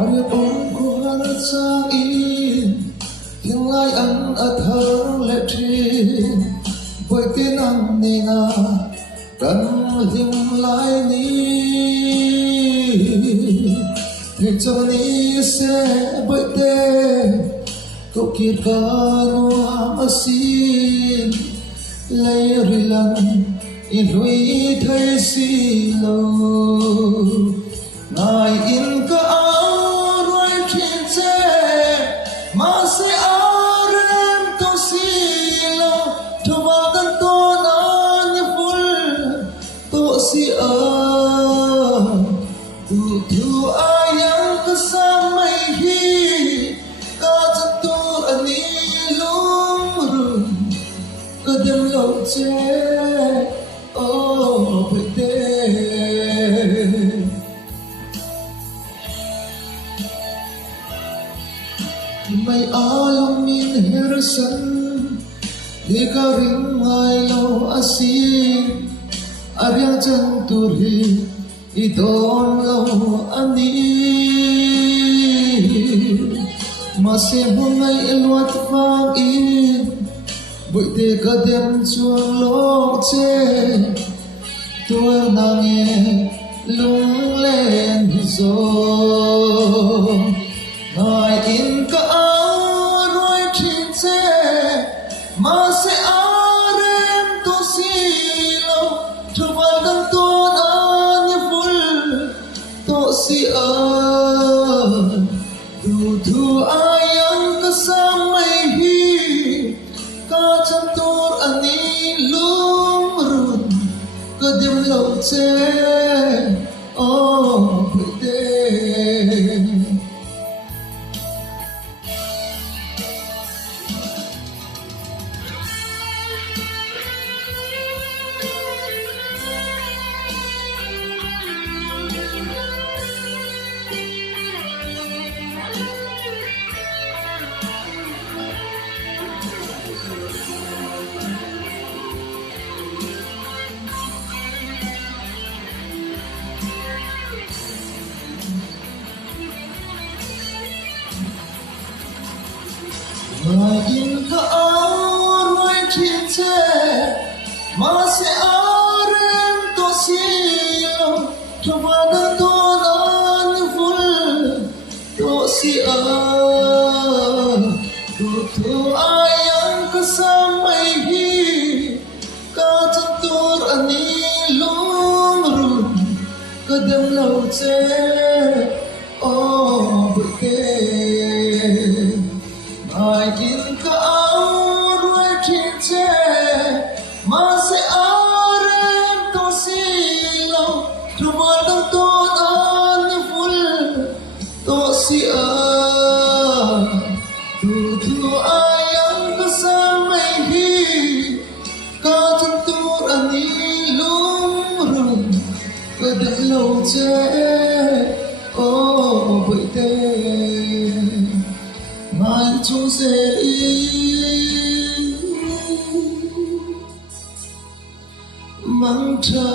Mariat ong kuhan at sangin Thiên lai ăn ở thơ lệ trên Bởi tên ăn này na Cần hình lại ní Thế cho ní sẽ bởi tê Cậu kiệt cả nua mà xin Lấy rì lần in lùi thấy xì lâu Ngài in cả áo rồi trên xe Mà sẽ áo rem câu xì lâu Cho vào tân tô nó như phút Tô xì Tu tu ayang kasama hi Kajatu ani lumrun Kadam lo che Oh pwede May alam min herasan Di ka rin ngayon asin Aryang janturi Idon lo ani Masih ngay ilwat vang in Bụi tê cả đêm chuông lỗ chê Tôi nàng nghe lung lên rồi Ngài in cả áo rồi trên xe Mà sẽ áo rem tô xì lâu Cho vào đăng tôn To si tu ayang kasama hi Kacantur ani lumrun Kadim lo che Oh pwede Ngài in cả áo rồi trên xe Mà sẽ áo rem tô xì lâu Cho vào đơn tô nó như phút Tô xì Tu ayang kasama hi Kacantur ani lumrun Kadam lo che Oh bukê Ngài in cả áo rồi trên xe Mà sẽ áo rem tô xì lâu Cho vào đăng tôn an như phút Tô xì Tu ayang kasama hi Kacantur ani lumrun Kadam lo che Oh bởi tê Mai chung sẽ mang tra